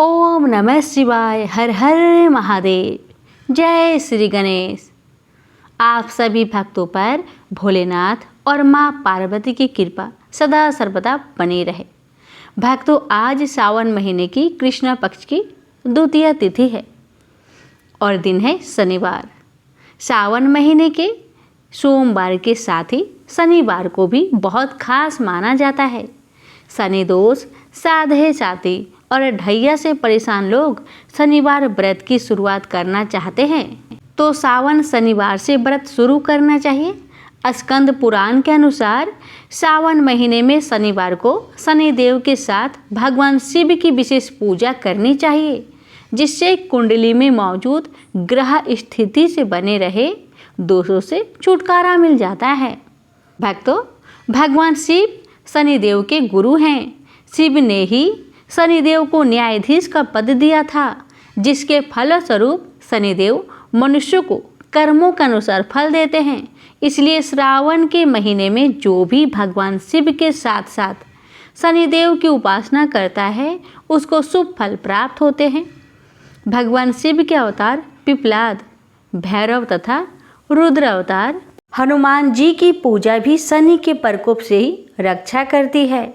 ओम नमः शिवाय। हर हर महादेव। जय श्री गणेश। आप सभी भक्तों पर भोलेनाथ और माँ पार्वती की कृपा सदा सर्वदा बनी रहे। भक्तों, आज सावन महीने की कृष्ण पक्ष की द्वितीय तिथि है और दिन है शनिवार। सावन महीने के सोमवार के साथ ही शनिवार को भी बहुत खास माना जाता है। शनि दोष, साधे साथी और ढैया से परेशान लोग शनिवार व्रत की शुरुआत करना चाहते हैं तो सावन शनिवार से व्रत शुरू करना चाहिए। स्कंद पुराण के अनुसार सावन महीने में शनिवार को शनिदेव के साथ भगवान शिव की विशेष पूजा करनी चाहिए, जिससे कुंडली में मौजूद ग्रह स्थिति से बने रहे दोषों से छुटकारा मिल जाता है। भक्तों, भगवान शिव शनिदेव के गुरु हैं। शिव ने ही शनिदेव को न्यायाधीश का पद दिया था, जिसके फलस्वरूप शनिदेव मनुष्य को कर्मों के अनुसार फल देते हैं। इसलिए श्रावण के महीने में जो भी भगवान शिव के साथ साथ शनिदेव की उपासना करता है उसको शुभ फल प्राप्त होते हैं। भगवान शिव के अवतार पिपलाद, भैरव तथा रुद्र अवतार हनुमान जी की पूजा भी शनि के प्रकोप से ही रक्षा करती है।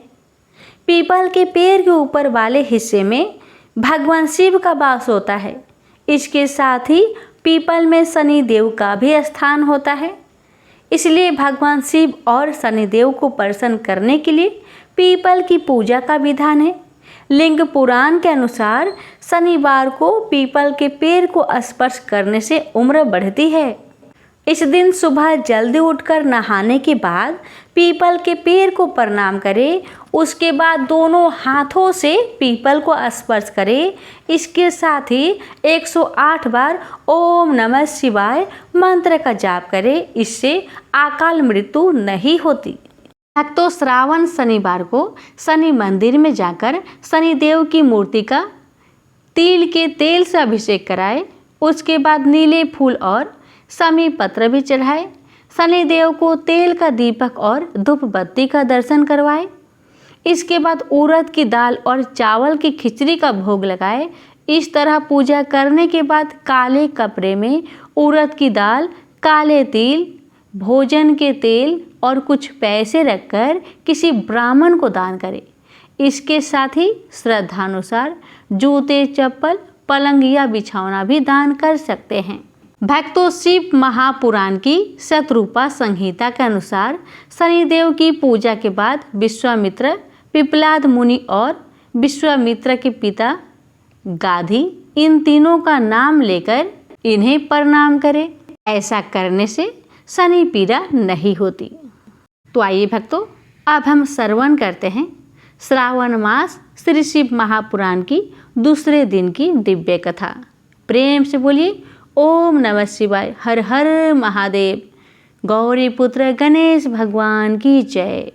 पीपल के पेड़ के ऊपर वाले हिस्से में भगवान शिव का वास होता है। इसके साथ ही पीपल में शनि देव का भी स्थान होता है। इसलिए भगवान शिव और शनिदेव को प्रसन्न करने के लिए पीपल की पूजा का विधान है। लिंग पुराण के अनुसार शनिवार को पीपल के पेड़ को स्पर्श करने से उम्र बढ़ती है। इस दिन सुबह जल्दी उठकर नहाने के बाद पीपल के पेड़ को प्रणाम करें। उसके बाद दोनों हाथों से पीपल को स्पर्श करें। इसके साथ ही 108 बार ओम नमः शिवाय मंत्र का जाप करें। इससे अकाल मृत्यु नहीं होती। तो श्रावण शनिवार को शनि मंदिर में जाकर शनिदेव की मूर्ति का तिल के तेल से अभिषेक कराएं। उसके बाद नीले फूल और शमी पत्र भी चढ़ाए। शनिदेव को तेल का दीपक और धूप बत्ती का दर्शन करवाए। इसके बाद उड़द की दाल और चावल की खिचड़ी का भोग लगाए। इस तरह पूजा करने के बाद काले कपड़े में उड़द की दाल, काले तिल, भोजन के तेल और कुछ पैसे रखकर किसी ब्राह्मण को दान करें। इसके साथ ही श्रद्धानुसार जूते, चप्पल, पलंग या बिछौना भी दान कर सकते हैं। भक्तों, शिव महापुराण की शतरूपा संहिता के अनुसार शनिदेव की पूजा के बाद विश्वामित्र, पिपलाद मुनि और विश्वामित्र के पिता गाधी, इन तीनों का नाम लेकर इन्हें प्रणाम करें। ऐसा करने से शनि पीड़ा नहीं होती। तो आइए भक्तों, अब हम श्रवण करते हैं श्रावण मास श्री शिव महापुराण की दूसरे दिन की दिव्य कथा। प्रेम से बोलिए ओम नमः शिवाय। हर हर महादेव। गौरी पुत्र गणेश भगवान की जय।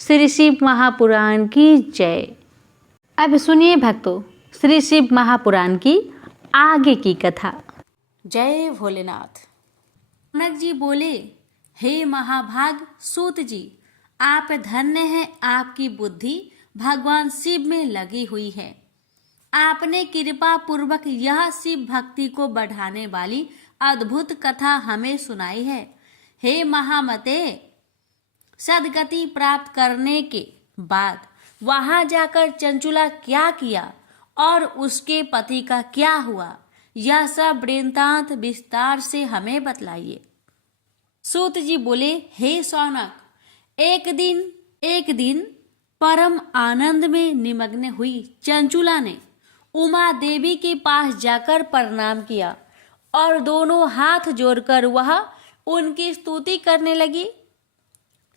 श्री शिव महापुराण की जय। अब सुनिए भक्तों, श्री शिव महापुराण की आगे की कथा। जय भोलेनाथ। जनक जी बोले, हे महाभाग सूत जी, आप धन्य हैं। आपकी बुद्धि भगवान शिव में लगी हुई है। आपने कृपा पूर्वक यह शिव भक्ति को बढ़ाने वाली अद्भुत कथा हमें सुनाई है। हे महामते, सदगति प्राप्त करने के बाद वहां जाकर चंचुला क्या किया और उसके पति का क्या हुआ, यह सब वृत्तांत विस्तार से हमें बतलाइए। सूत जी बोले, हे सौनक, एक दिन परम आनंद में निमग्न हुई चंचुला ने उमा देवी के पास जाकर प्रणाम किया और दोनों हाथ जोड़कर वह उनकी स्तुति करने लगी।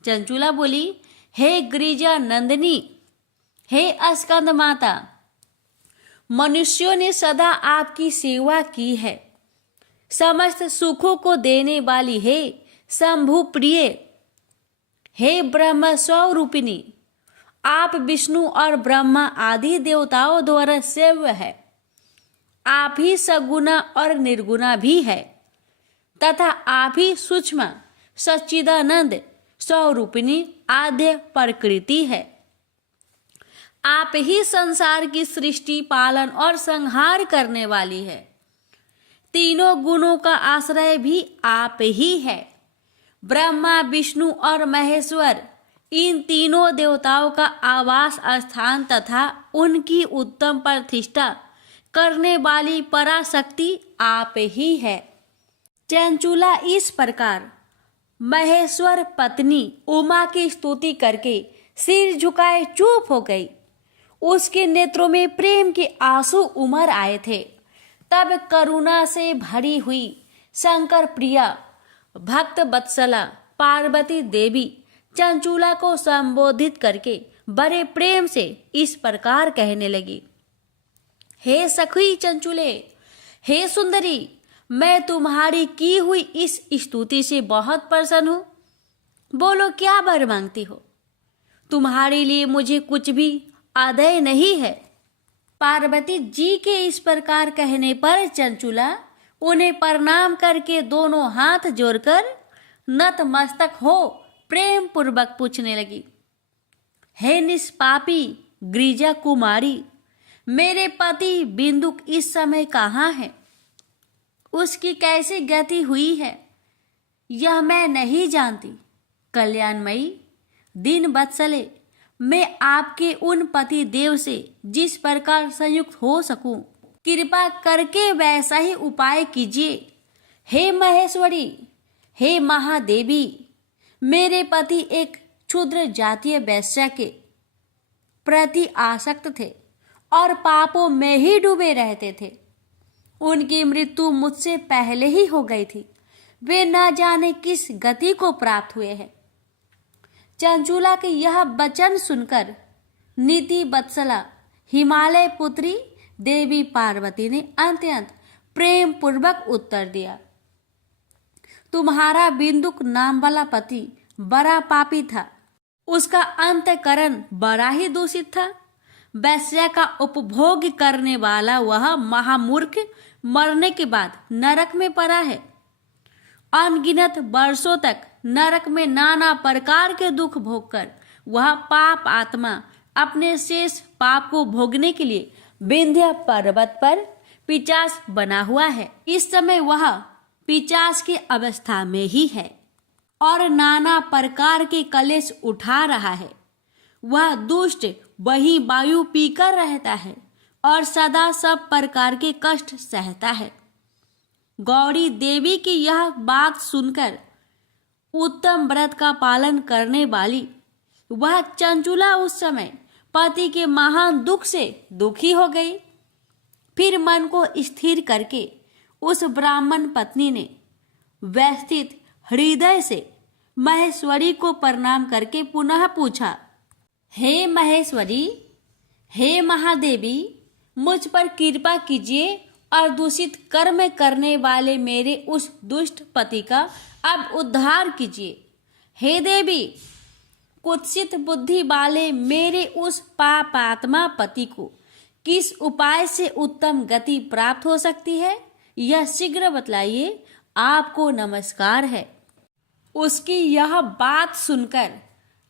चंचुला बोली, हे गिरिजा नंदिनी, हे स्कंद माता, मनुष्यों ने सदा आपकी सेवा की है। समस्त सुखों को देने वाली हे शंभु प्रिय, हे ब्रह्म स्वरूपिणी, आप विष्णु और ब्रह्मा आदि देवताओं द्वारा सेव्य है। आप ही सगुना और निर्गुणा भी है तथा आप ही सूक्ष्म सच्चिदानंद स्वरूपिणी आद्य प्रकृति है। आप ही संसार की सृष्टि, पालन और संहार करने वाली है। तीनों गुणों का आश्रय भी आप ही है। ब्रह्मा, विष्णु और महेश्वर, इन तीनों देवताओं का आवास स्थान तथा उनकी उत्तम प्रतिष्ठा करने वाली पराशक्ति आप ही है। चंचूला इस प्रकार महेश्वर पत्नी उमा की स्तुति करके सिर झुकाए चुप हो गई। उसके नेत्रों में प्रेम के आंसू उमड़ आए थे। तब करुणा से भरी हुई शंकर प्रिया भक्त वत्सला पार्वती देवी चंचूला को संबोधित करके बड़े प्रेम से इस प्रकार कहने लगी। हे सखी चंचूले, हे सुंदरी, मैं तुम्हारी की हुई इस स्तुति से बहुत प्रसन्न हूं। बोलो, क्या वर मांगती हो? तुम्हारे लिए मुझे कुछ भी आदेय नहीं है। पार्वती जी के इस प्रकार कहने पर चंचूला उन्हें प्रणाम करके दोनों हाथ जोड़कर नतमस्तक हो प्रेम पूर्वक पूछने लगी। हे निष्पापी गिरिजा कुमारी, मेरे पति बिंदुक इस समय कहाँ है? उसकी कैसी गति हुई है यह मैं नहीं जानती। कल्याणमयी दिन वत्सले, मैं आपके उन पति देव से जिस प्रकार संयुक्त हो सकूं, कृपा करके वैसा ही उपाय कीजिए। हे महेश्वरी, हे महादेवी, मेरे पति एक क्षुद्र जातीय वैश्या के प्रति आसक्त थे और पापों में ही डूबे रहते थे। उनकी मृत्यु मुझसे पहले ही हो गई थी। वे न जाने किस गति को प्राप्त हुए हैं। चंचूला के यह वचन सुनकर नीति वत्सला हिमालय पुत्री देवी पार्वती ने अत्यंत प्रेम पूर्वक उत्तर दिया। तुम्हारा बिंदुक नाम वाला पति बड़ा पापी था। उसका अंतःकरण बड़ा ही दूषित था। वैश्या का उपभोग करने वाला वह महामूर्ख मरने के बाद नरक में पड़ा है। अनगिनत वर्षों तक नरक में नाना प्रकार के दुख भोगकर वह पाप आत्मा अपने शेष पाप को भोगने के लिए विंध्य पर्वत पर पिशाच बना हुआ है। इस समय वह पिशाच की अवस्था में ही है और नाना प्रकार के कलेश उठा रहा है। वह दुष्ट वही वायु पीकर रहता है और सदा सब प्रकार के कष्ट सहता है। गौरी देवी की यह बात सुनकर उत्तम व्रत का पालन करने वाली वह चंचूला उस समय पति के महान दुख से दुखी हो गई। फिर मन को स्थिर करके उस ब्राह्मण पत्नी ने व्यवस्थित हृदय से महेश्वरी को प्रणाम करके पुनः पूछा, हे महेश्वरी, हे महादेवी, मुझ पर कृपा कीजिए और दूषित कर्म करने वाले मेरे उस दुष्ट पति का अब उद्धार कीजिए। हे देवी, कुत्सित बुद्धि वाले मेरे उस पापात्मा पति को किस उपाय से उत्तम गति प्राप्त हो सकती है, यह शीघ्र बतलाइए। आपको नमस्कार है। उसकी यह बात सुनकर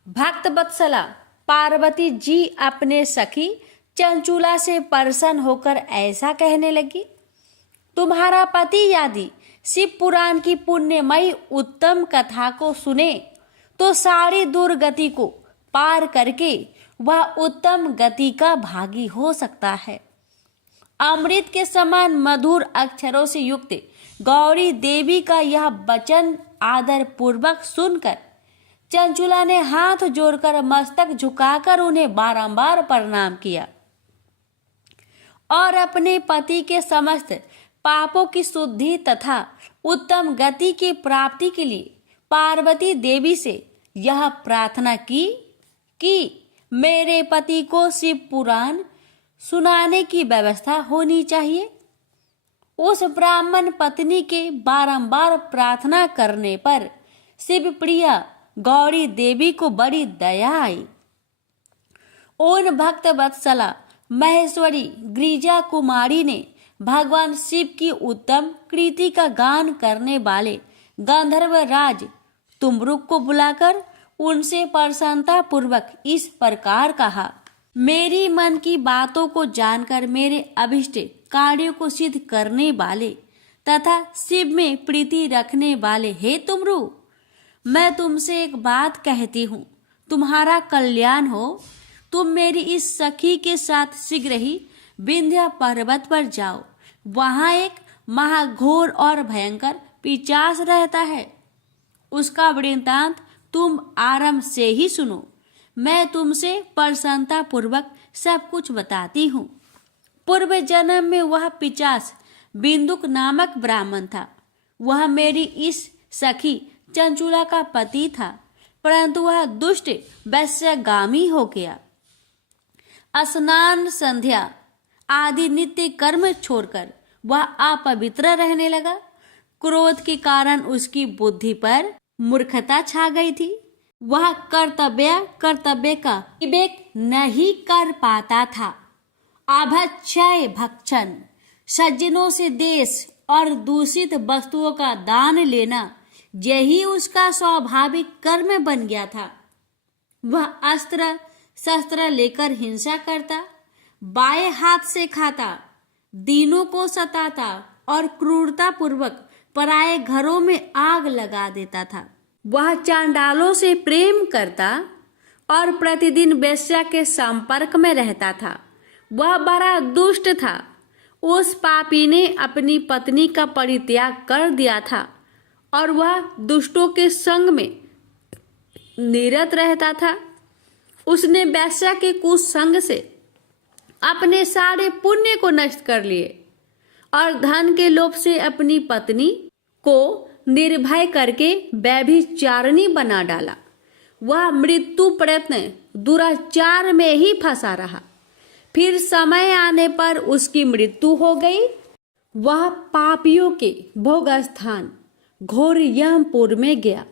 भक्त वत्सला पार्वती जी अपने सखी चंचूला से प्रसन्न होकर ऐसा कहने लगी, तुम्हारा पति यदि शिव पुराण की पुण्यमयी उत्तम कथा को सुने तो सारी दुर्गति को पार करके वह उत्तम गति का भागी हो सकता है। अमृत के समान मधुर अक्षरों से युक्त गौरी देवी का यह वचन आदर पूर्वक सुनकर चंचूला ने हाथ जोड़कर मस्तक झुकाकर उन्हें बारंबार प्रणाम किया और अपने पति के समस्त पापों की शुद्धि तथा उत्तम गति की प्राप्ति के लिए पार्वती देवी से यह प्रार्थना की कि मेरे पति को शिव पुराण सुनाने की व्यवस्था होनी चाहिए। उस ब्राह्मण पत्नी के बारंबार प्रार्थना करने पर शिव प्रिया गौरी देवी को बड़ी दया आई। उन भक्त वत्सला महेश्वरी गिरिजा कुमारी ने भगवान शिव की उत्तम कृति का गान करने वाले गंधर्व राज तुमरुक को बुलाकर उनसे प्रसन्नता पूर्वक इस प्रकार कहा, मेरी मन की बातों को जानकर मेरे अभिष्ट कार्यों को सिद्ध करने वाले तथा शिव में प्रीति रखने वाले हे तुमरू, मैं तुमसे एक बात कहती हूँ, तुम्हारा कल्याण हो। तुम मेरी इस सखी के साथ शीघ्र ही विंध्य पर्वत पर जाओ। वहां एक महाघोर और भयंकर पिशाच रहता है। उसका वृत्तांत तुम आरंभ से ही सुनो। मैं तुमसे प्रसन्नता पूर्वक सब कुछ बताती हूँ। पूर्व जन्म में वह पिशाच बिंदुक नामक ब्राह्मण था। वह मेरी इस सखी चंचुला का पति था, परंतु वह दुष्ट वैश्यगामी हो गया। स्नान संध्या आदि नित्य कर्म छोड़कर वह अपवित्र रहने लगा। क्रोध के कारण उसकी बुद्धि पर मूर्खता छा गई थी। वह कर्तव्य का विवेक नहीं कर पाता था। अभक्षय भक्षण, सज्जनों से देश और दूषित वस्तुओं का दान लेना, यही उसका स्वाभाविक कर्म बन गया था। वह अस्त्र शस्त्र लेकर हिंसा करता, बाएं हाथ से खाता, दीनों को सताता और क्रूरता पूर्वक पराये घरों में आग लगा देता था। वह चांडालों से प्रेम करता और प्रतिदिन वेश्या के संपर्क में रहता था। वह बड़ा दुष्ट था। उस पापी ने अपनी पत्नी का परित्याग कर दिया था और वह दुष्टों के संग में निरत रहता था। उसने वेश्या के कुसंग से अपने सारे पुण्य को नष्ट कर लिए और धन के लोभ से अपनी पत्नी को निर्भय करके व्यभिचारिणी बना डाला। वह मृत्यु प्रयत्न दुराचार में ही फंसा रहा। फिर समय आने पर उसकी मृत्यु हो गई। वह पापियों के भोग स्थान घोर यमपुर में गया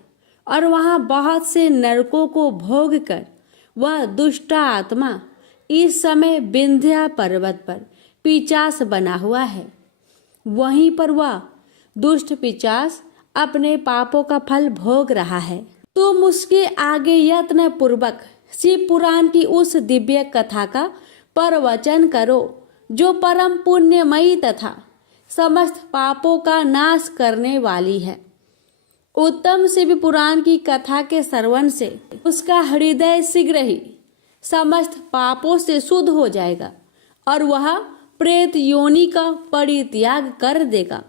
और वहां बहुत से नरकों को भोग कर वह दुष्ट आत्मा इस समय विंध्या पर्वत पर पिशाच बना हुआ है। वहीं पर वह दुष्ट पिशाच अपने पापों का फल भोग रहा है। तुम उसके आगे यत्न पूर्वक शिव पुराण की उस दिव्य कथा का प्रवचन करो, जो परम पुण्यमयी तथा समस्त पापों का नाश करने वाली है। उत्तम शिव पुराण की कथा के श्रवण से उसका हृदय शीघ्र ही समस्त पापों से शुद्ध हो जाएगा और वह प्रेत योनि का परित्याग कर देगा।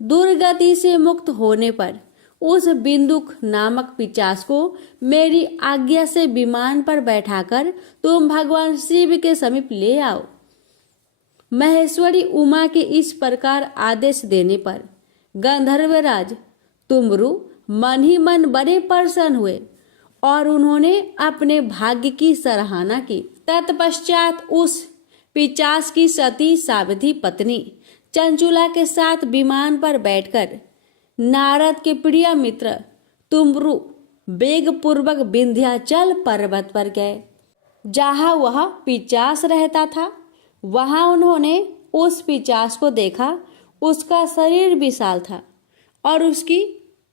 दुर्गति से मुक्त होने पर उस बिंदुक नामक पिशाच को मेरी आज्ञा से विमान पर बैठाकर तुम भगवान शिव के समीप ले आओ। महेश्वरी उमा के इस प्रकार आदेश देने पर गंधर्वराज तुमरू मन ही मन बड़े प्रसन्न हुए और उन्होंने अपने भाग्य की सराहना की। तत्पश्चात उस पिशाच की सती सावधी पत्नी चंचुला के साथ विमान पर बैठकर नारद के प्रिय मित्र तुमरू वेग पूर्वक विंध्याचल पर्वत पर गए, जहां वह पिशाच रहता था। वहां उन्होंने उस पिशाच को देखा। उसका शरीर विशाल था और उसकी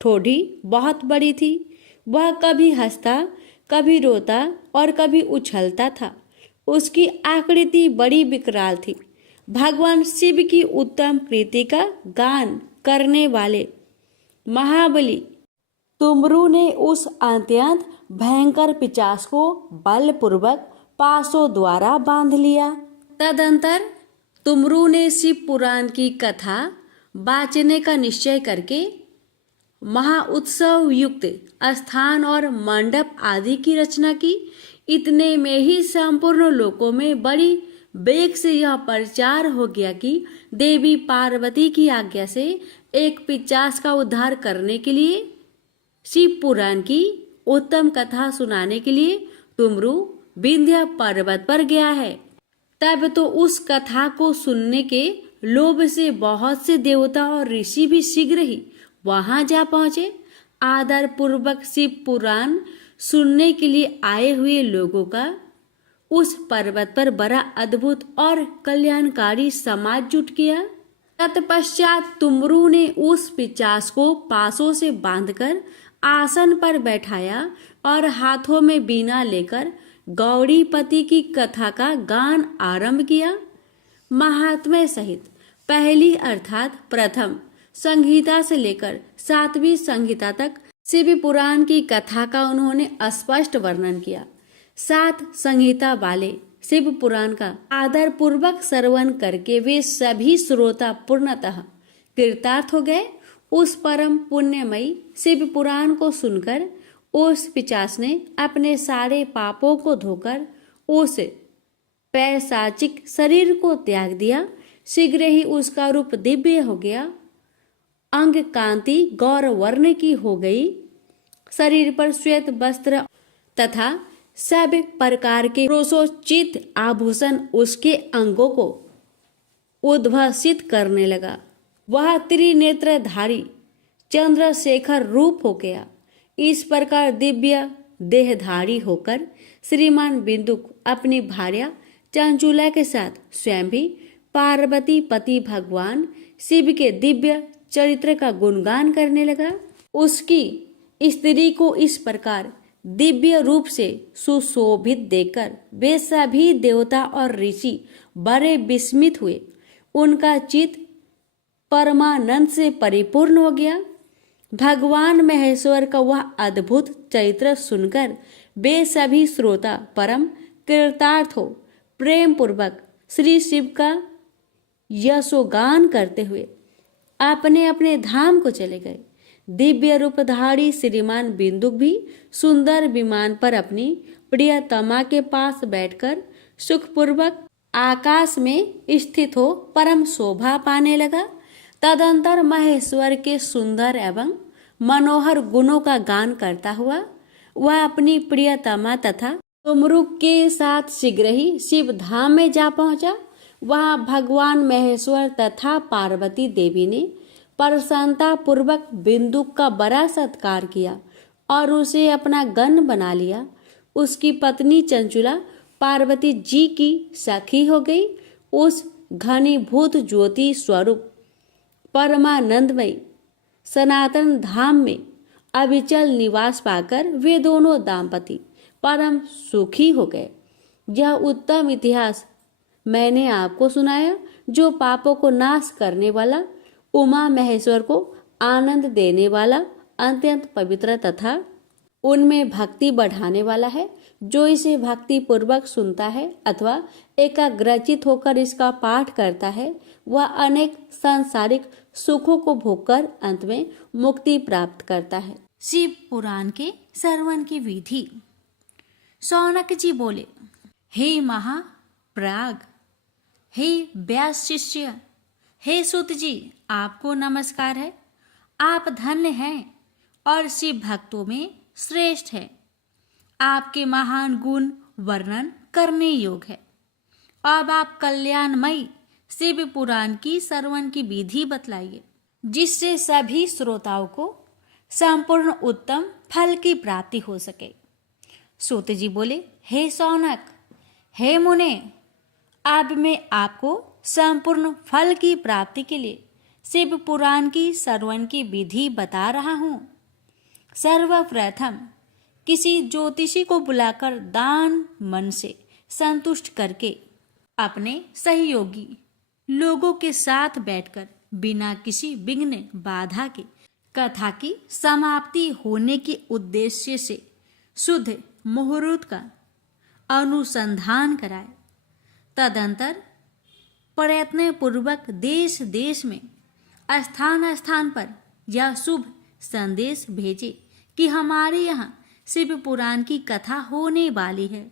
ठोड़ी बहुत बड़ी थी। वह कभी हंसता, कभी रोता और कभी उछलता था। उसकी आकृति बड़ी विकराल थी। भगवान शिव की उत्तम कृति का गान करने वाले महाबली तुमरू ने उस अत्यंत भयंकर पिशाच को बलपूर्वक पासों द्वारा बांध लिया। तदंतर तुमरू ने शिव पुराण की कथा बाँचने का निश्चय करके महाउत्सव युक्त स्थान और मंडप आदि की रचना की। इतने में ही संपूर्ण लोकों में बड़ी वेग से यह प्रचार हो गया कि देवी पार्वती की आज्ञा से एक पिशाच का उद्धार करने के लिए शिव पुराण की उत्तम कथा सुनाने के लिए तुमरू विंध्य पर्वत पर गया है। तब तो उस कथा को सुनने के लोभ से बहुत से देवता और ऋषि भी शीघ्र ही वहां जा पहुंचे। आदर पूर्वक शिव पुराण सुनने के लिए आए हुए लोगों का उस पर्वत पर बड़ा अद्भुत और कल्याणकारी समाज जुट गया। तत्पश्चात तुमरू ने उस पिशाच को पासों से बांधकर आसन पर बैठाया और हाथों में बीना लेकर गौड़ीपति की कथा का गान आरंभ किया। महात्म्य सहित पहली अर्थात प्रथम संहिता से लेकर 7वीं संहिता तक शिव पुराण की कथा का उन्होंने स्पष्ट वर्णन किया। 7 संहिता वाले शिव पुराण का आदर पूर्वक श्रवण करके वे सभी श्रोता पूर्णतः कृतार्थ हो गए। उस परम पुण्यमयी शिव पुराण को सुनकर उस पिशाच ने अपने सारे पापों को धोकर उस पैशाचिक शरीर को त्याग दिया। शीघ्र ही उसका रूप दिव्य हो गया, अंग कांति गौर वर्ण की हो गई, शरीर पर श्वेत वस्त्र तथा सब प्रकार के रोषोचित आभूषण उसके अंगों को उद्भासित करने लगा। वह त्रिनेत्रधारी चंद्रशेखर रूप हो गया। इस प्रकार दिव्य देहधारी होकर श्रीमान बिंदुक अपनी भार्या चंचुला के साथ स्वयं भी पार्वती पति भगवान शिव के दिव्य चरित्र का गुणगान करने लगा। उसकी स्त्री को इस प्रकार दिव्य रूप से सुशोभित देखकर वे सभी देवता और ऋषि बड़े विस्मित हुए। उनका चित्त परमानंद से परिपूर्ण हो गया। भगवान महेश्वर का वह अद्भुत चरित्र सुनकर वे सभी श्रोता परम कृतार्थ हो प्रेम पूर्वक श्री शिव का यशोगान करते हुए अपने अपने धाम को चले गए। दिव्य रूपधारी श्रीमान बिंदुक भी सुंदर विमान पर अपनी प्रियतमा के पास बैठकर सुखपूर्वक आकाश में स्थित हो परम शोभा पाने लगा। तदंतर महेश्वर के सुंदर एवं मनोहर गुणों का गान करता हुआ वह अपनी प्रियतमा तथा तुमरुक के साथ शीघ्र ही शिव धाम में जा पहुंचा। वहां भगवान महेश्वर तथा पार्वती देवी ने प्रसन्नता पूर्वक बिंदुक का बड़ा सत्कार किया और उसे अपना गण बना लिया। उसकी पत्नी चंचुला पार्वती जी की सखी हो गई। उस घनीभूत ज्योति स्वरूप परमानंदमयी सनातन धाम में अविचल निवास पाकर वे दोनों दाम्पति परम सुखी हो गए। यह उत्तम इतिहास मैंने आपको सुनाया, जो पापों को नाश करने वाला, उमा महेश्वर को आनंद देने वाला, अत्यंत पवित्र तथा उनमें भक्ति बढ़ाने वाला है। जो इसे भक्ति पूर्वक सुनता है अथवा एकाग्रचित होकर इसका पाठ करता है, वह अनेक सांसारिक सुखों को भोगकर अंत में मुक्ति प्राप्त करता है। शिव पुराण के श्रवण की विधि। शौनक जी बोले, हे महाप्राग, हे व्यास शिष्य, हे सुत जी, आपको नमस्कार है। आप धन्य हैं और शिव भक्तों में श्रेष्ठ है। आपके महान गुण वर्णन करने योग्य है। अब आप कल्याणमयी शिव पुराण की श्रवण की विधि बतलाइए, जिससे सभी श्रोताओं को संपूर्ण उत्तम फल की प्राप्ति हो सके। सूत जी बोले, हे शौनक, हे मुने, अब मैं आपको संपूर्ण फल की प्राप्ति के लिए शिव पुराण की श्रवण की विधि बता रहा हूं। सर्वप्रथम किसी ज्योतिषी को बुलाकर दान मन से संतुष्ट करके अपने सहयोगी लोगों के साथ बैठकर बिना किसी विघ्न बाधा के कथा की समाप्ति होने के उद्देश्य से शुद्ध मुहूर्त का अनुसंधान कराए। तदंतर प्रयत्न पूर्वक देश देश में स्थान स्थान पर यह शुभ संदेश भेजे कि हमारे यहाँ शिव पुराण की कथा होने वाली है।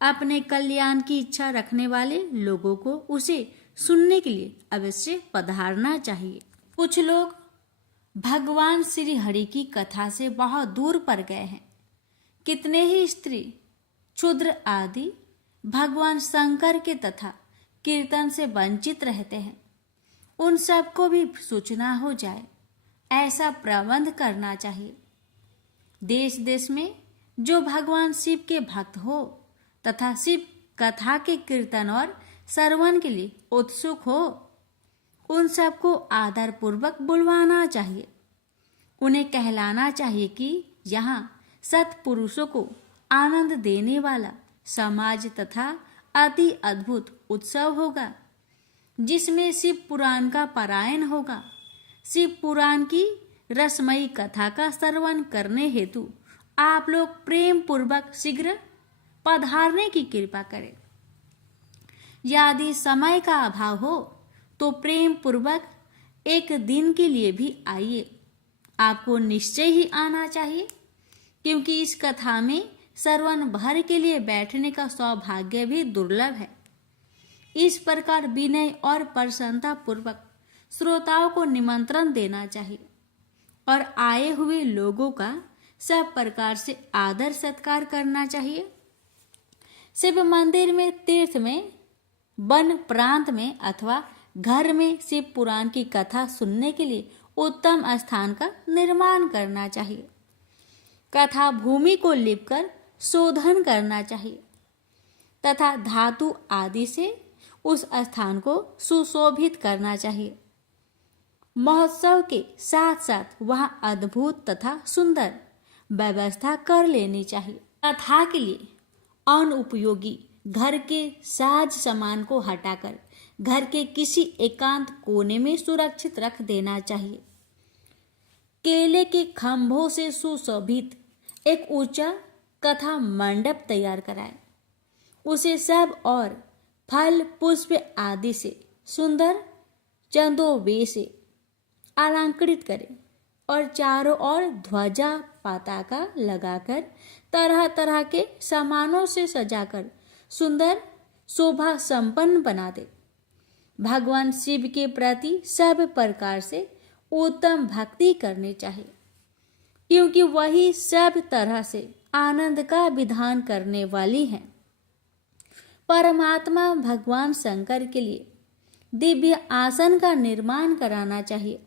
अपने कल्याण की इच्छा रखने वाले लोगों को उसे सुनने के लिए अवश्य पधारना चाहिए। कुछ लोग भगवान श्री हरि की कथा से बहुत दूर पर गए हैं। कितने ही स्त्री, क्षुद्र आदि भगवान शंकर के तथा कीर्तन से वंचित रहते हैं। उन सबको भी सूचना हो जाए, ऐसा प्रबंध करना चाहिए। देश देश में जो भगवान शिव के भक्त हो तथा शिव कथा के कीर्तन और श्रवण के लिए उत्सुक हो, उन सबको आदर पूर्वक बुलवाना चाहिए। उन्हें कहलाना चाहिए कि यहाँ सत्पुरुषों को आनंद देने वाला समाज तथा अति अद्भुत उत्सव होगा, जिसमें शिव पुराण का पारायण होगा। शिव पुराण की रसमयी कथा का श्रवण करने हेतु आप लोग प्रेम पूर्वक शीघ्र पधारने की कृपा करें। यदि समय का अभाव हो तो प्रेम पूर्वक एक दिन के लिए भी आइए। आपको निश्चय ही आना चाहिए, क्योंकि इस कथा में श्रवण भर के लिए बैठने का सौभाग्य भी दुर्लभ है। इस प्रकार विनय और प्रसन्नता पूर्वक श्रोताओं को निमंत्रण देना चाहिए और आए हुए लोगों का सब प्रकार से आदर सत्कार करना चाहिए। शिव मंदिर में, तीर्थ में, वन प्रांत में अथवा घर में शिव पुराण की कथा सुनने के लिए उत्तम स्थान का निर्माण करना चाहिए। कथा भूमि को लिपकर शोधन करना चाहिए तथा धातु आदि से उस स्थान को सुशोभित करना चाहिए। महोत्सव के साथ साथ वहां अद्भुत तथा सुंदर व्यवस्था कर लेनी चाहिए। कथा के लिए अनुपयोगी घर के साज सामान को हटाकर घर के किसी एकांत कोने में सुरक्षित रख देना चाहिए। केले के खंभों से सुशोभित एक ऊंचा कथा मंडप तैयार कराएं। उसे सब और फल पुष्प आदि से सुंदर चंदोबे से अलंकृत करें और चारों ओर ध्वजा पताका लगाकर तरह तरह के सामानों से सजाकर सुंदर शोभा संपन्न बना दे। भगवान शिव के प्रति सब प्रकार से उत्तम भक्ति करनी चाहिए, क्योंकि वही सब तरह से आनंद का विधान करने वाली हैं। परमात्मा भगवान शंकर के लिए दिव्य आसन का निर्माण कराना चाहिए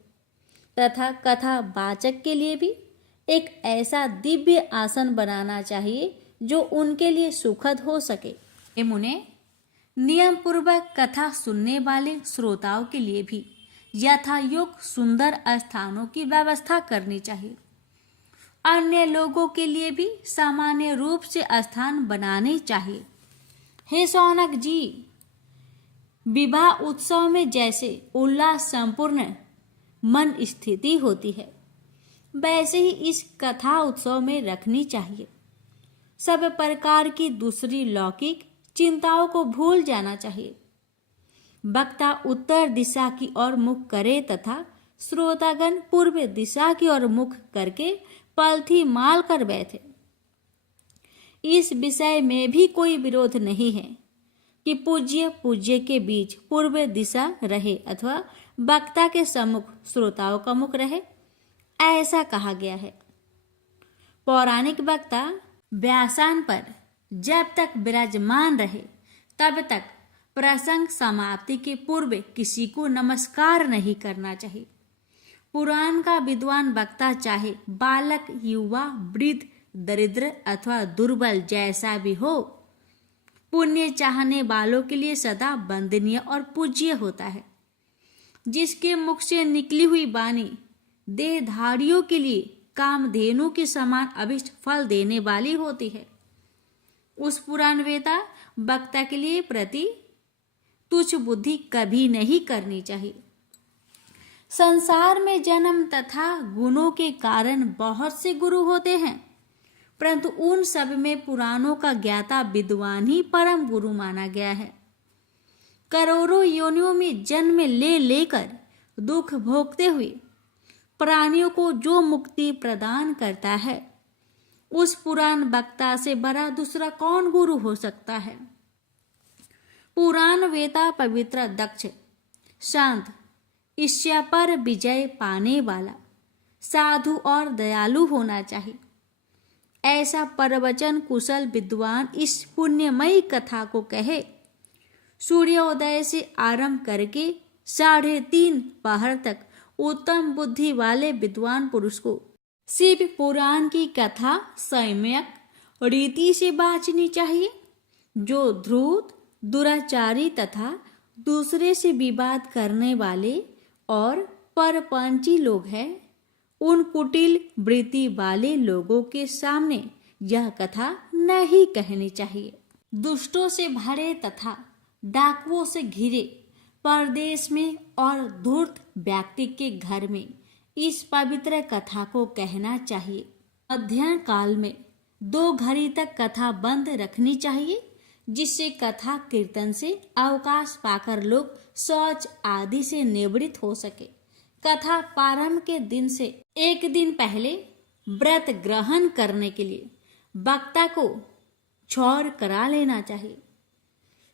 तथा कथा वाचक के लिए भी एक ऐसा दिव्य आसन बनाना चाहिए जो उनके लिए सुखद हो सके। मुने नियम पूर्वक कथा सुनने वाले श्रोताओं के लिए भी यथायोग्य सुंदर स्थानों की व्यवस्था करनी चाहिए। अन्य लोगों के लिए भी सामान्य रूप से स्थान बनाने चाहिए। हे शौनक जी, विवाह उत्सव में जैसे उल्लास संपूर्ण मन स्थिति होती है, वैसे ही इस कथा उत्सव में रखनी चाहिए। सब प्रकार की दूसरी लौकिक चिंताओं को भूल जाना चाहिए। वक्ता उत्तर दिशा की ओर मुख करे तथा श्रोतागण पूर्व दिशा की ओर मुख करके पलथी माल कर बैठे। इस विषय में भी कोई विरोध नहीं है कि पूज्य के बीच पूर्व दिशा रहे अथवा वक्ता के सम्मुख श्रोताओं का मुख रहे, ऐसा कहा गया है। पौराणिक वक्ता व्यासान पर जब तक विराजमान रहे तब तक प्रसंग समाप्ति के पूर्व किसी को नमस्कार नहीं करना चाहिए। पुराण का विद्वान वक्ता चाहे बालक, युवा, वृद्ध, दरिद्र अथवा दुर्बल जैसा भी हो, पुण्य चाहने वालों के लिए सदा वंदनीय और पूज्य होता है। जिसके मुख से निकली हुई वाणी देहधारियों के लिए कामधेनु के समान अभिष्ट फल देने वाली होती है, उस पुराण वेता वक्ता के लिए प्रति तुच्छ बुद्धि कभी नहीं करनी चाहिए। संसार में जन्म तथा गुणों के कारण बहुत से गुरु होते हैं, परंतु उन सब में पुराणों का ज्ञाता विद्वान ही परम गुरु माना गया है। करोड़ों योनियों में जन्म ले लेकर दुख भोगते हुए प्राणियों को जो मुक्ति प्रदान करता है, उस पुराण वक्ता से बड़ा दूसरा कौन गुरु हो सकता है। पुराण वेता पवित्र, दक्ष, शांत, ईर्ष्या पर विजय पाने वाला, साधु और दयालु होना चाहिए। ऐसा प्रवचन कुशल विद्वान इस पुण्यमयी कथा को कहे। सूर्योदय से आरंभ करके 3:30 पहर तक उत्तम बुद्धि वाले विद्वान पुरुष को शिव पुराण की कथा सम्यक रीति से बाँचनी चाहिए। जो धूर्त, दुराचारी तथा दूसरे से विवाद करने वाले और परपंची लोग हैं, उन कुटिल वृत्ति वाले लोगों के सामने यह कथा नहीं कहनी चाहिए। दुष्टों से भरे तथा डाकुओं से घिरे परदेश में और धूर्त व्यक्ति के घर में इस पवित्र कथा को कहना चाहिए। अध्ययन काल में 2 घड़ी तक कथा बंद रखनी चाहिए, जिससे कथा कीर्तन से अवकाश पाकर लोग शौच आदि से निवृत्त हो सके। कथा प्रारंभ के दिन से 1 दिन पहले व्रत ग्रहण करने के लिए वक्ता को क्षौर करा लेना चाहिए।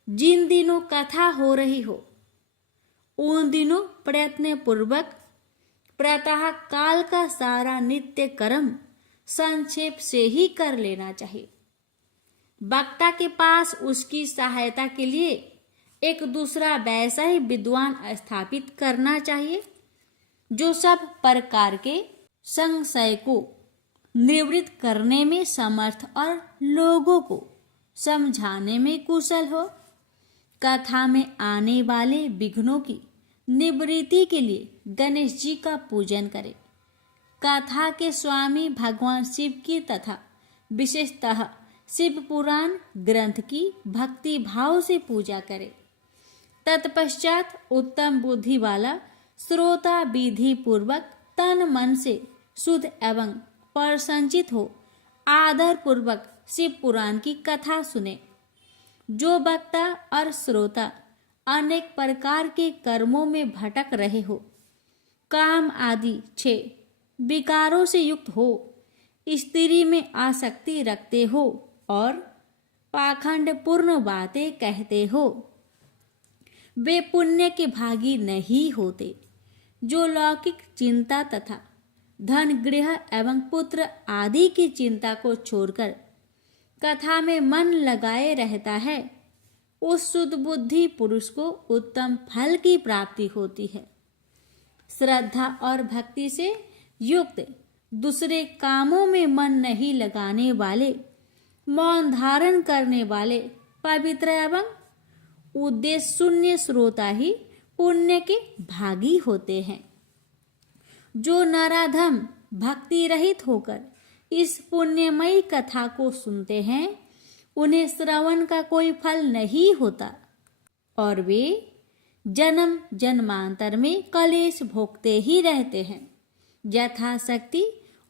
जिन दिनों कथा हो रही हो उन दिनों प्रयत्न पूर्वक प्रातः काल का सारा नित्य कर्म संक्षेप से ही कर लेना चाहिए। वक्ता के पास उसकी सहायता के लिए एक दूसरा वैसा ही विद्वान स्थापित करना चाहिए, जो सब प्रकार के संशय को निवृत्त करने में समर्थ और लोगों को समझाने में कुशल हो। कथा में आने वाले विघ्नों की निवृत्ति के लिए गणेश जी का पूजन करें। कथा के स्वामी भगवान शिव की तथा विशेषतः शिव पुराण ग्रंथ की भक्ति भाव से पूजा करें। तत्पश्चात उत्तम बुद्धि वाला श्रोता विधि पूर्वक तन मन से शुद्ध एवं प्रसन्नचित हो आदर पूर्वक शिव पुराण की कथा सुने। जो वक्ता और श्रोता अनेक प्रकार के कर्मों में भटक रहे हो, काम आदि 6 विकारों से युक्त हो, स्त्री में आसक्ति रखते हो और पाखंड पूर्ण बातें कहते हो, वे पुण्य के भागी नहीं होते। जो लौकिक चिंता तथा धन गृह एवं पुत्र आदि की चिंता को छोड़कर कथा में मन लगाए रहता है, उस शुद्ध बुद्धि पुरुष को उत्तम फल की प्राप्ति होती है। श्रद्धा और भक्ति से युक्त दूसरे कामों में मन नहीं लगाने वाले, मौन धारण करने वाले, पवित्र एवं उद्देश्य शून्य श्रोता ही पुण्य के भागी होते हैं। जो नराधम भक्ति रहित होकर इस पुण्यमयी कथा को सुनते हैं, उन्हें श्रवण का कोई फल नहीं होता और वे जन्म जन्मांतर में कलेश भोगते ही रहते हैं। यथाशक्ति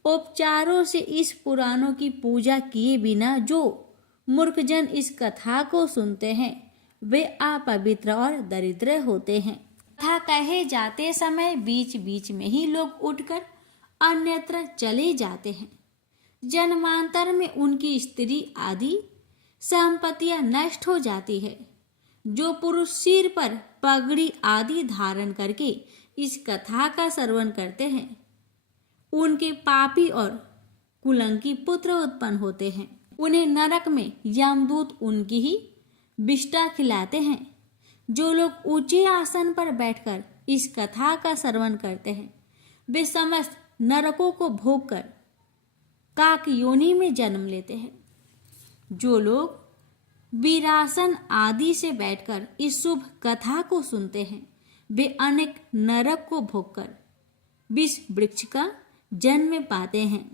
उपचारों से इस पुराणों की पूजा किए बिना जो मूर्खजन इस कथा को सुनते हैं, वे अपवित्र और दरिद्र होते हैं। कथा कहे जाते समय बीच बीच में ही लोग उठकर अन्यत्र चले जाते हैं। जन्मांतर में उनकी स्त्री आदि संपत्तियां नष्ट हो जाती है। जो पुरुष सिर पर पगड़ी आदि धारण करके इस कथा का श्रवण करते हैं, उनके पापी और कुलंकी पुत्र उत्पन्न होते हैं। उन्हें नरक में यमदूत उनकी ही विष्ठा खिलाते हैं। जो लोग ऊंचे आसन पर बैठकर इस कथा का श्रवण करते हैं, वे समस्त नरकों को भोगकर काक योनि में जन्म लेते हैं। जो लोग वीरासन आदि से बैठकर इस शुभ कथा को सुनते हैं, वे अनेक नरक को भोगकर विष वृक्ष का जन्म पाते हैं।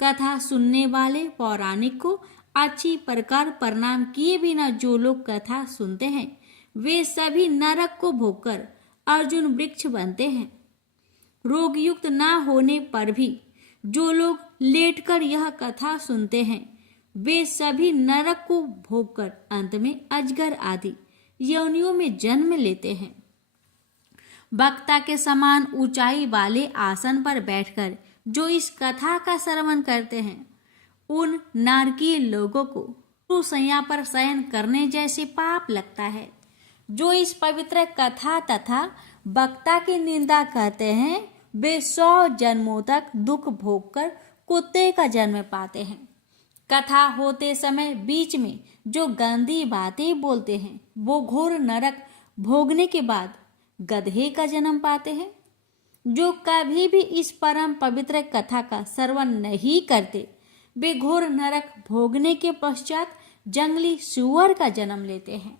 कथा सुनने वाले पौराणिक को अच्छी प्रकार प्रणाम किए बिना जो लोग कथा सुनते हैं, वे सभी नरक को भोगकर अर्जुन वृक्ष बनते हैं। रोग युक्त न होने पर भी जो लोग लेटकर यह कथा सुनते हैं, वे सभी नरक को भोगकर अंत में अजगर आदि योनियों में जन्म लेते हैं। वक्ता के समान ऊंचाई वाले आसन पर बैठकर जो इस कथा का श्रवण करते हैं, उन नारकीय लोगों को सैया पर शयन करने जैसे पाप लगता है। जो इस पवित्र कथा तथा वक्ता की निंदा करते हैं, वे 100 जन्मों तक दुख भोगकर कुत्ते का जन्म पाते हैं। कथा होते समय बीच में जो गंदी बातें बोलते हैं, वो घोर नरक भोगने के बाद गधे का जन्म पाते हैं। जो कभी भी इस परम पवित्र कथा का श्रवण नहीं करते, वे घोर नरक भोगने के पश्चात जंगली सुअर का जन्म लेते हैं।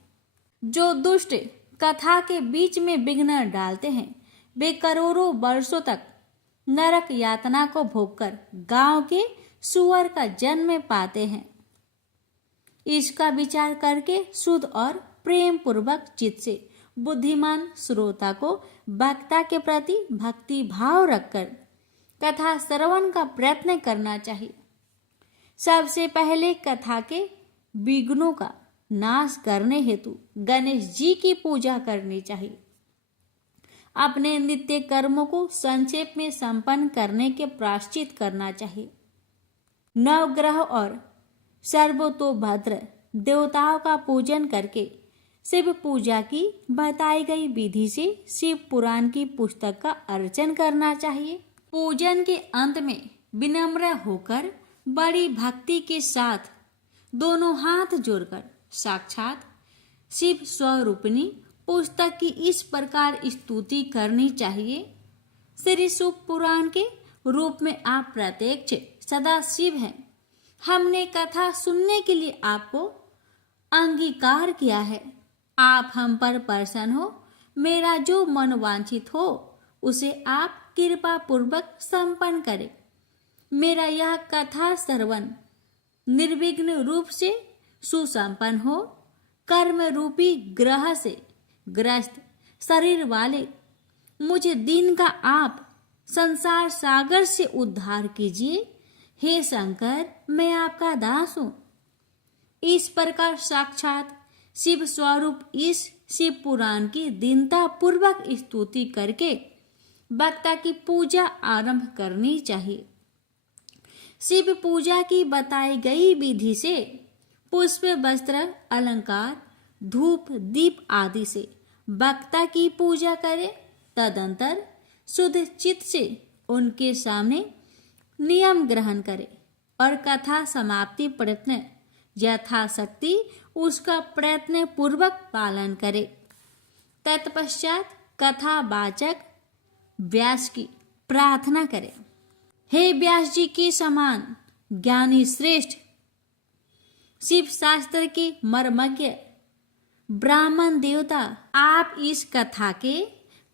जो दुष्ट कथा के बीच में विघ्न डालते हैं, वे करोड़ों वर्षों तक नरक यातना को भोगकर गांव के सुअर का जन्म पाते हैं। इसका विचार करके शुद्ध और प्रेम पूर्वक चित्त से बुद्धिमान श्रोता को वक्ता के प्रति भक्ति भाव रखकर कथा श्रवण का प्रयत्न करना चाहिए। सबसे पहले कथा के विघ्नों का नाश करने हेतु गणेश जी की पूजा करनी चाहिए। अपने नित्य कर्मों को संक्षेप में संपन्न करने के प्रायश्चित करना चाहिए। नवग्रह और सर्वतोभद्र देवताओं का पूजन करके शिव पूजा की बताई गई विधि से शिव पुराण की पुस्तक का अर्चन करना चाहिए। पूजन के अंत में विनम्र होकर बड़ी भक्ति के साथ दोनों हाथ जोड़कर साक्षात शिव स्वरूपिणी पुस्तक की इस प्रकार स्तुति करनी चाहिए। श्री शिव पुराण के रूप में आप प्रत्यक्ष सदा शिव हैं। हमने कथा सुनने के लिए आपको अंगीकार किया है। आप हम पर प्रसन्न हो। मेरा जो मन वांछित हो उसे आप कृपा पूर्वक संपन्न करें। मेरा यह कथा श्रवण निर्विघ्न रूप से सुसंपन्न हो। कर्म रूपी ग्रह से ग्रस्त शरीर वाले मुझे दिन का आप संसार सागर से उद्धार कीजिए। हे शंकर, मैं आपका दास हूँ। इस प्रकार साक्षात शिव स्वरूप इस शिव पुराण की दीनता पूर्वक स्तुति करके वक्ता की पूजा आरंभ करनी चाहिए। शिव पूजा की बताई गई विधि से पुष्प वस्त्र अलंकार धूप दीप आदि से वक्ता की पूजा करें। तदंतर शुद्ध चित्त से उनके सामने नियम ग्रहण करें और कथा समाप्ति प्रयत्न यथाशक्ति उसका प्रयत्न पूर्वक पालन करें। तत्पश्चात कथा वाचक व्यास की प्रार्थना करें। हे व्यास जी के समान ज्ञानी श्रेष्ठ शिव शास्त्र के मर्मज्ञ ब्राह्मण देवता, आप इस कथा के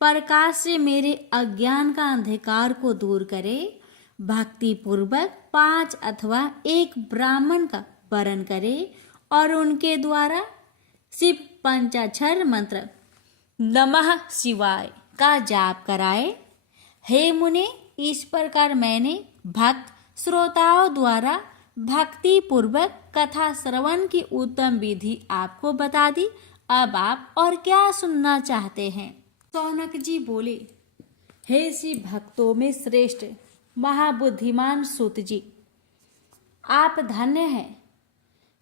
प्रकाश से मेरे अज्ञान का अंधकार को दूर करें। भक्ति पूर्वक 5 अथवा 1 ब्राह्मण का वरण करें और उनके द्वारा शिव पंचाक्षर मंत्र नमः शिवाय का जाप कराए। हे मुने, इस प्रकार मैंने भक्त श्रोताओं द्वारा भक्ति पूर्वक कथा श्रवण की उत्तम विधि आपको बता दी। अब आप और क्या सुनना चाहते हैं? सौनक जी बोले, हे शिव भक्तों में श्रेष्ठ महाबुद्धिमान सूत जी, आप धन्य हैं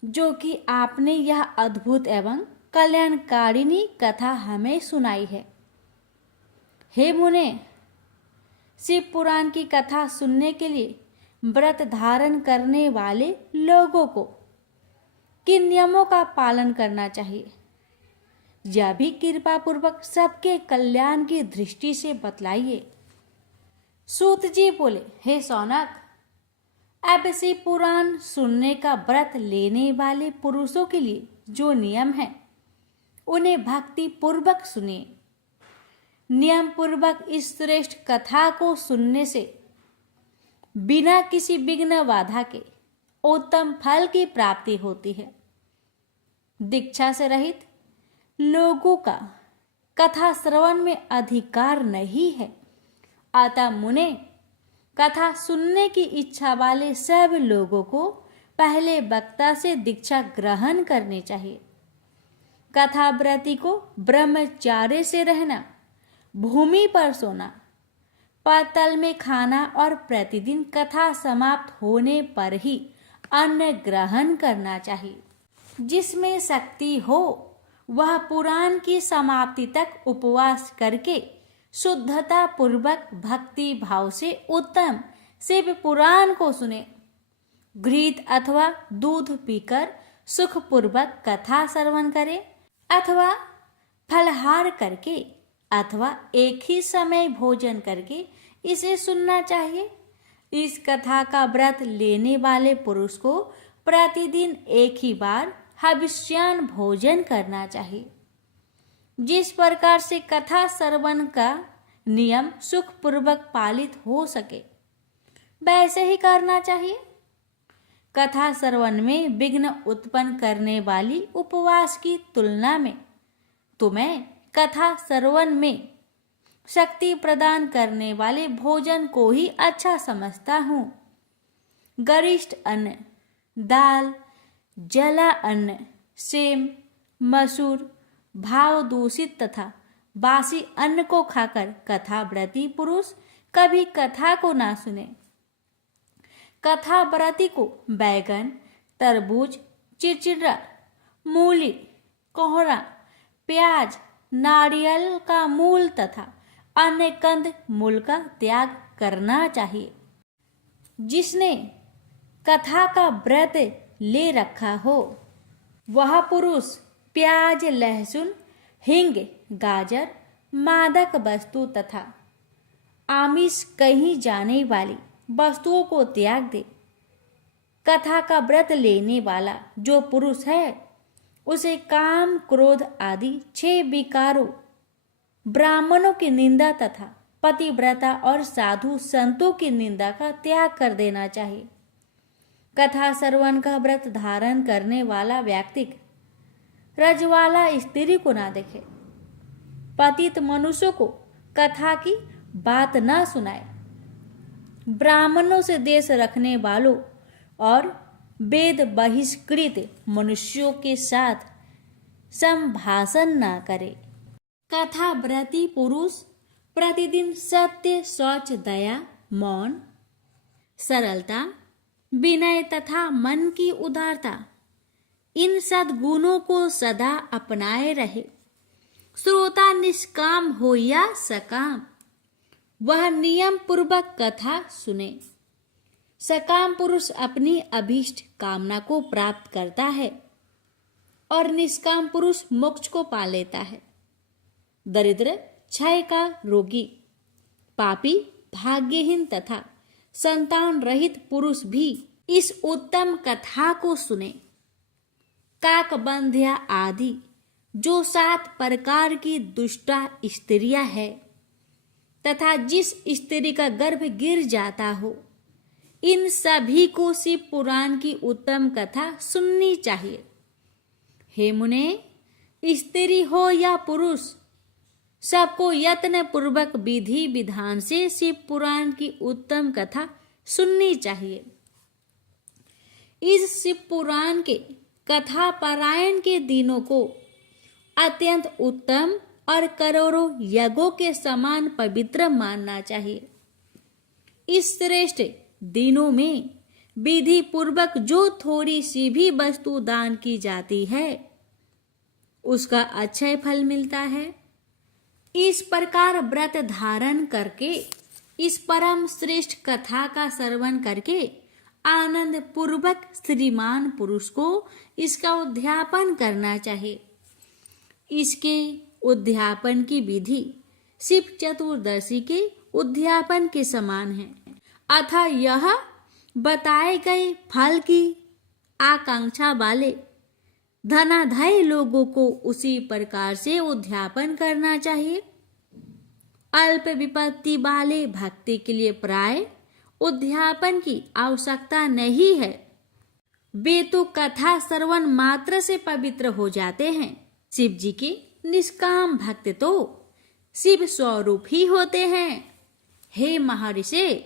जो कि आपने यह अद्भुत एवं कल्याणकारिणी कथा हमें सुनाई है। हे मुने, शिव पुराण की कथा सुनने के लिए व्रत धारण करने वाले लोगों को किन नियमों का पालन करना चाहिए, यह भी कृपा पूर्वक सबके कल्याण की दृष्टि से बतलाइए। सूत जी बोले, हे सौनक, अब शिव पुराण सुनने का व्रत लेने वाले पुरुषों के लिए जो नियम है उन्हें भक्ति पूर्वक सुनिए। नियम पूर्वक इस श्रेष्ठ कथा को सुनने से बिना किसी विघ्न बाधा के उत्तम फल की प्राप्ति होती है। दीक्षा से रहित लोगों का कथा श्रवण में अधिकार नहीं है। अतः मुने, कथा सुनने की इच्छा वाले सब लोगों को पहले वक्ता से दीक्षा ग्रहण करनी चाहिए। कथाव्रती को ब्रह्मचार्य से रहना, भूमि पर सोना, पातल में खाना और प्रतिदिन कथा समाप्त होने पर ही अन्न ग्रहण करना चाहिए। जिसमें शक्ति हो वह पुराण की समाप्ति तक उपवास करके शुद्धता पूर्वक भक्ति भाव से उत्तम शिव पुराण को सुने। घृत अथवा दूध पीकर सुखपूर्वक कथा श्रवण करे अथवा फलहार करके अथवा एक ही समय भोजन करके इसे सुनना चाहिए। इस कथा का व्रत लेने वाले पुरुष को प्रतिदिन एक ही बार हविष्यान्न भोजन करना चाहिए। जिस प्रकार से कथा श्रवण का नियम सुखपूर्वक पालित हो सके वैसे ही करना चाहिए। कथा श्रवण में विघ्न उत्पन्न करने वाली उपवास की तुलना में तुम्हें कथा श्रवण में शक्ति प्रदान करने वाले भोजन को ही अच्छा समझता हूँ। गरिष्ठ अन्न, दाल, जला अन्न, सेम, मसूर, भाव दूषित तथा बासी अन्न को खाकर कथाव्रती पुरुष कभी कथा को ना सुने। कथाव्रती को बैगन, तरबूज, चिचिड़ा, मूली, कोहरा, प्याज, नारियल का मूल तथा अन्य कंद मूल का त्याग करना चाहिए। जिसने कथा का व्रत ले रखा हो वह पुरुष प्याज, लहसुन, हिंग, गाजर, मादक वस्तु तथा आमिष कहीं जाने वाली वस्तुओं को त्याग दे। कथा का व्रत लेने वाला जो पुरुष है उसे काम, क्रोध आदि 6 विकारों, ब्राह्मणों की निंदा तथा पतिव्रता और साधु संतों की निंदा का त्याग कर देना चाहिए। कथा श्रवण का व्रत धारण करने वाला व्यक्ति रजवाला स्त्री को ना देखे, पतित मनुष्यों को कथा की बात न सुनाए, ब्राह्मणों से देश रखने वालों और वेद बहिष्कृत मनुष्यों के साथ संभाषण न करे। कथा व्रती पुरुष प्रतिदिन सत्य, शौच, दया, मौन, सरलता, विनय तथा मन की उदारता, इन सद्गुणों को सदा अपनाए रहे। श्रोता निष्काम हो या सकाम, वह नियम पूर्वक कथा सुने। सकाम पुरुष अपनी अभीष्ट कामना को प्राप्त करता है और निष्काम पुरुष मोक्ष को पा लेता है। दरिद्र, क्षय का रोगी, पापी, भाग्यहीन तथा संतान रहित पुरुष भी इस उत्तम कथा को सुने। काकबंध्या आदि जो 7 प्रकार की दुष्टा स्त्रियां है तथा जिस स्त्री का गर्भ गिर जाता हो, इन सभी को शिव पुराण की उत्तम कथा सुननी चाहिए। हे मुने, स्त्री हो या पुरुष, सबको यत्न पूर्वक विधि विधान से शिव पुराण की उत्तम कथा सुननी चाहिए। इस शिव पुराण के कथा पारायण के दिनों को अत्यंत उत्तम और करोड़ों यज्ञों के समान पवित्र मानना चाहिए। इस श्रेष्ठ दिनों में विधि पूर्वक जो थोड़ी सी भी वस्तु दान की जाती है उसका अक्षय फल मिलता है। इस प्रकार व्रत धारण करके इस परम श्रेष्ठ कथा का श्रवण करके आनंद पूर्वक श्रीमान पुरुष को इसका उद्यापन करना चाहिए। इसके उद्यापन की विधि शिव चतुर्दशी के उद्यापन के समान है। अतः यह बताए गए फल की आकांक्षा वाले धनाढ्य लोगों को उसी प्रकार से उद्यापन करना चाहिए। अल्प विपत्ति वाले भक्ति के लिए प्राय उद्यापन की आवश्यकता नहीं है। वे तो कथा श्रवण मात्र से पवित्र हो जाते हैं। शिव जी के निष्काम भक्त तो शिव स्वरूप ही होते हैं। हे महर्षि,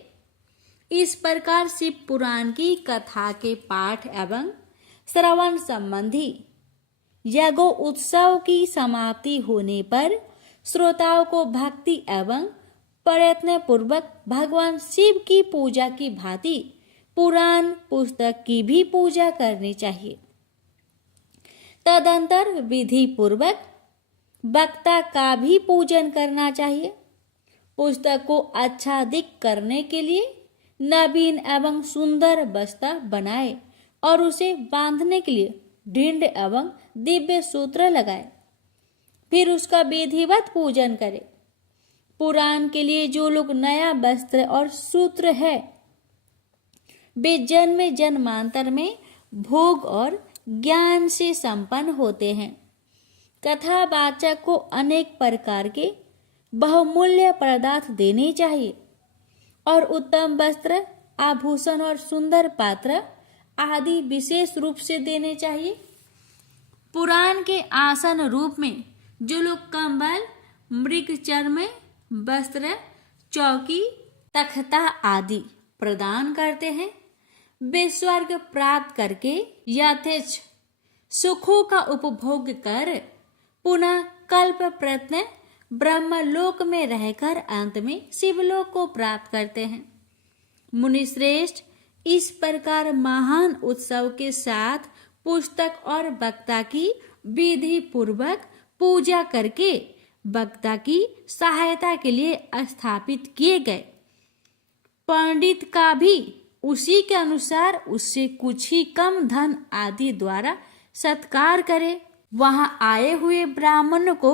इस प्रकार शिव पुराण की कथा के पाठ एवं श्रवण संबंधी यज्ञ उत्सव की समाप्ति होने पर श्रोताओं को भक्ति एवं प्रयत्न पूर्वक भगवान शिव की पूजा की भांति पुराण पुस्तक की भी पूजा करनी चाहिए। तदंतर विधि पूर्वक वक्ता का भी पूजन करना चाहिए। पुस्तक को आच्छादित करने के लिए नवीन एवं सुंदर बस्ता बनाए और उसे बांधने के लिए ढिंड एवं दिव्य सूत्र लगाए, फिर उसका विधिवत पूजन करे। पुराण के लिए जो लोग नया वस्त्र और सूत्र है वे जन्म जन्मांतर में भोग और ज्ञान से संपन्न होते हैं। कथावाचक को अनेक प्रकार के बहुमूल्य पदार्थ देने चाहिए और उत्तम वस्त्र, आभूषण और सुंदर पात्र आदि विशेष रूप से देने चाहिए। पुराण के आसन रूप में जो लोग कंबल, मृग चर्म वस्त्र, चौकी, तख्ता आदि प्रदान करते हैं, वे स्वर्ग प्राप्त करके यथेच्छ सुखों का उपभोग कर पुनः कल्प प्रत्न ब्रह्मलोक में रहकर अंत में शिवलोक को प्राप्त करते हैं। मुनिश्रेष्ठ, इस प्रकार महान उत्सव के साथ पुस्तक और वक्ता की विधि पूर्वक पूजा करके वक्ता की सहायता के लिए स्थापित किए गए पंडित का भी उसी के अनुसार उससे कुछ ही कम धन आदि द्वारा सत्कार करे। वहां आए हुए ब्राह्मण को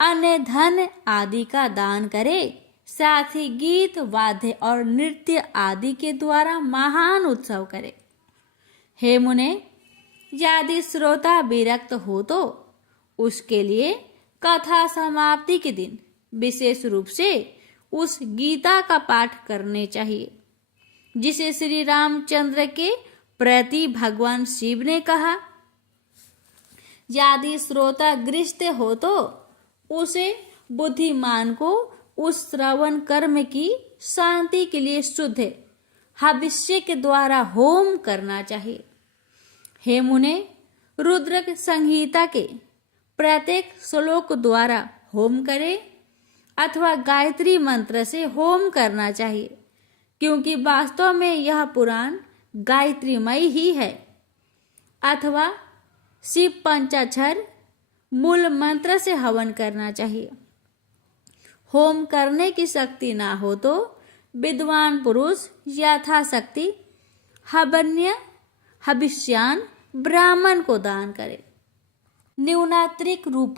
अन्य धन आदि का दान करे, साथ ही गीत, वाद्य और नृत्य आदि के द्वारा महान उत्सव करे। हे मुने, यदि श्रोता विरक्त हो तो उसके लिए कथा समाप्ति के दिन विशेष रूप से उस गीता का पाठ करने चाहिए जिसे श्री रामचंद्र के प्रति भगवान शिव ने कहा। यदि श्रोता गृहस्थ हो तो उसे बुद्धिमान को उस श्रवण कर्म की शांति के लिए शुद्ध हविष्य के द्वारा होम करना चाहिए। हे मुने, रुद्रक संहिता के प्रत्येक श्लोक द्वारा होम करे अथवा गायत्री मंत्र से होम करना चाहिए, क्योंकि वास्तव में यह पुराण गायत्रीमय ही है। अथवा शिव पंचाक्षर मूल मंत्र से हवन करना चाहिए। होम करने की शक्ति ना हो तो विद्वान पुरुष यथाशक्ति हवन्य हविष्यान ब्राह्मण को दान करे। न्यूनात्रिक रूप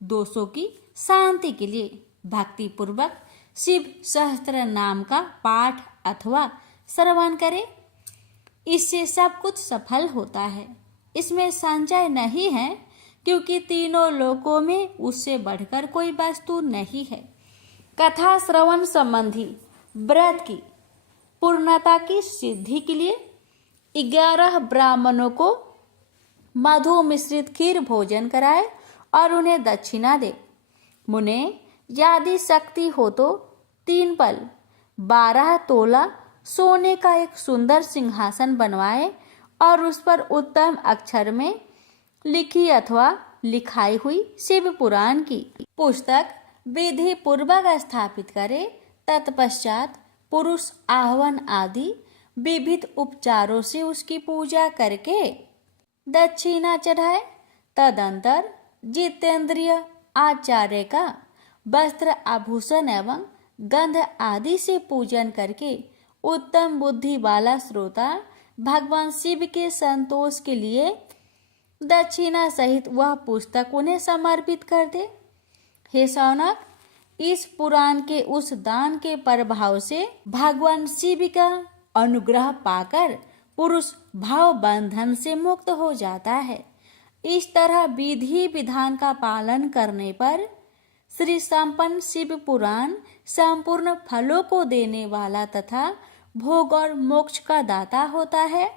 दोषों की शांति के लिए भक्ति पूर्वक शिव सहस्त्र नाम का पाठ अथवा श्रवण करे। इससे सब कुछ सफल होता है। इसमें संशय नहीं है, क्योंकि तीनों लोकों में उससे बढ़कर कोई वस्तु नहीं है। कथा श्रवण संबंधी व्रत की पूर्णता की सिद्धि के लिए 11 ब्राह्मणों को मधु मिश्रित खीर भोजन कराए और उन्हें दक्षिणा दे। मुने, यदि शक्ति हो तो 3 पल 12 तोला सोने का एक सुंदर सिंहासन बनवाए और उस पर उत्तम अक्षर में लिखी अथवा लिखाई हुई शिव पुराण की पुस्तक विधि पूर्वक स्थापित करे। तत्पश्चात पुरुष आह्वान आदि विविध उपचारों से उसकी पूजा करके दक्षिणा चढ़ाए। तदंतर जितेंद्रिय आचार्य का वस्त्र आभूषण एवं गंध आदि से पूजन करके उत्तम बुद्धि वाला श्रोता भगवान शिव के संतोष के लिए दक्षिणा सहित वह पुस्तक उन्हें समर्पित कर दे। हे शौनक, इस पुराण के उस दान के प्रभाव से भगवान शिव का अनुग्रह पाकर पुरुष भाव बंधन से मुक्त हो जाता है। इस तरह विधि विधान का पालन करने पर श्री संपन्न शिव पुराण संपूर्ण फलों को देने वाला तथा भोग और मोक्ष का दाता होता है।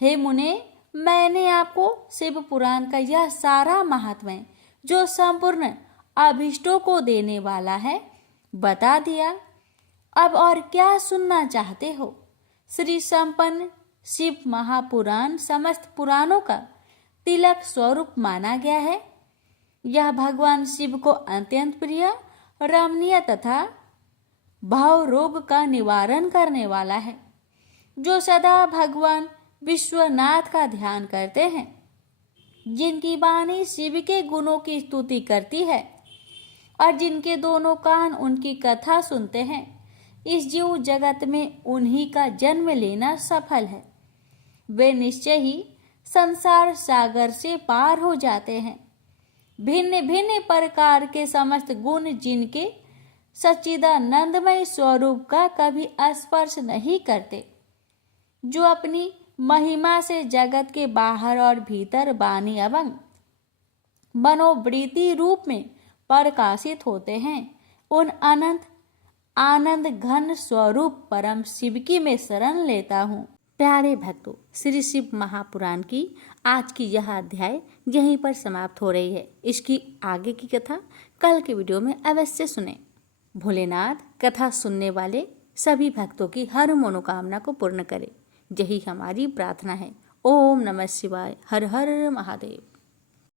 हे मुने, मैंने आपको शिव पुराण का यह सारा महात्म्य जो संपूर्ण अभिष्टों को देने वाला है बता दिया। अब और क्या सुनना चाहते हो? श्री संपन्न शिव महापुराण समस्त पुराणों का तिलक स्वरूप माना गया है। यह भगवान शिव को अत्यंत प्रिय, रमणीय तथा भाव रोग का निवारण करने वाला है। जो सदा भगवान विश्वनाथ का ध्यान करते हैं, जिनकी वाणी शिव के गुणों की स्तुति करती है और जिनके दोनों कान उनकी कथा सुनते हैं, इस जीव जगत में उन्हीं का जन्म लेना सफल है। वे निश्चय ही संसार सागर से पार हो जाते हैं। भिन्न भिन्न प्रकार के समस्त गुण जिनके सच्चिदानंदमय स्वरूप का कभी स्पर्श नहीं करते, जो अपनी महिमा से जगत के बाहर और भीतर वाणी एवं मनोवृत्ति रूप में प्रकाशित होते हैं, उन अनंत आनंद घन स्वरूप परम शिव की मैं शरण लेता हूँ। प्यारे भक्तों, श्री शिव महापुराण की आज की यह अध्याय यहीं पर समाप्त हो रही है। इसकी आगे की कथा कल के वीडियो में अवश्य सुने। भोलेनाथ कथा सुनने वाले सभी भक्तों की हर मनोकामना को पूर्ण करे, यही हमारी प्रार्थना है। ओम नमः शिवाय। हर हर महादेव।